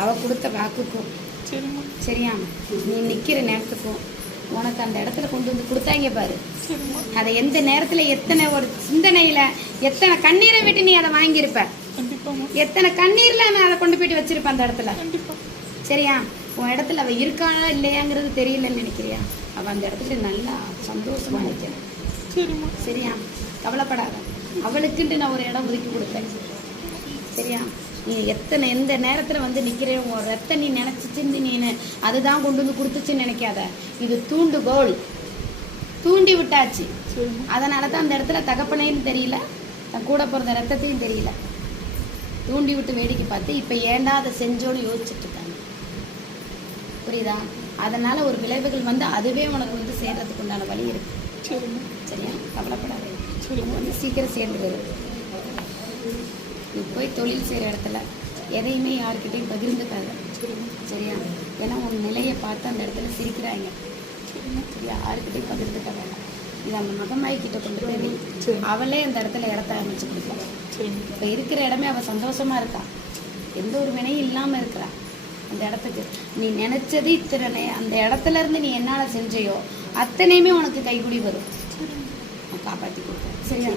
அவள் கொடுத்த வாக்குக்கும் சரியா நீ நிற்கிற நேரத்துக்கும் உனக்கு அந்த இடத்துல கொண்டு வந்து கொடுத்தாங்க பாரு. அதை எந்த நேரத்தில் எத்தனை ஒரு சிந்தனையில் எத்தனை கண்ணீரை விட்டு நீ அதை வாங்கியிருப்ப, எத்தனை கண்ணீரில் நான் அதை கொண்டு போயிட்டு வச்சிருப்பேன் அந்த இடத்துல. சரியா உன் இடத்துல அவள் இருக்காளா இல்லையாங்கிறது தெரியலன்னு நினைக்கிறியா? அவள் அந்த இடத்துல நல்லா சந்தோஷமா நினைக்கிறேன். சரியா கவலைப்படாத, அவளுக்குன்ட்டு நான் ஒரு இடம் ஒதுக்கி கொடுப்பேன். சரியா நீ எந்த நேரத்தில் வந்து நிற்கிறேன் உன் ரத்த நீ நினச்சிச்சிருந்து நீ அதுதான் கொண்டு வந்து கொடுத்துச்சுன்னு நினைக்காத. இது தூண்டுகோல், தூண்டி விட்டாச்சு. அதனால தான் அந்த இடத்துல தகப்பனையும் தெரியல, தன் கூட பிறந்த ரத்தத்தையும் தெரியல. தூண்டி விட்டு வேடிக்கை பார்த்து இப்போ ஏண்டா அதை செஞ்சோன்னு யோசிச்சுட்டு இருக்காங்க. புரியுதா? அதனால ஒரு விளைவுகள் வந்து அதுவே உனக்கு வந்து சேர்றதுக்கு உண்டான வழி இருக்கு. சரியா கவலைப்படாது, வந்து சீக்கிரம் சேர்ந்துடுது. நீ போய் தொழில் செய்கிற இடத்துல எதையுமே யாருக்கிட்டையும் பகிர்ந்துக்காத. சரியா ஏன்னா உன் நிலையை பார்த்து அந்த இடத்துல சிரிக்கிறாங்க. சரியா யாருக்கிட்டையும் பகிர்ந்துக்க வேண்டாம். இது அந்த மகமாய்கிட்ட கொண்டு போய் அவளே அந்த இடத்துல இடத்த அமைச்சு கொடுப்பாள். இப்போ இருக்கிற இடமே அவள் சந்தோஷமா இருக்கா, எந்த ஒரு வினையும் இல்லாமல் இருக்கிறா. அந்த இடத்துக்கு நீ நினைச்சது இத்தனை அந்த இடத்துல இருந்து நீ என்னால் செஞ்சையோ அத்தனையுமே உனக்கு கைக்குடி வரும். நான் காப்பாற்றி கொடுப்பேன். சரியா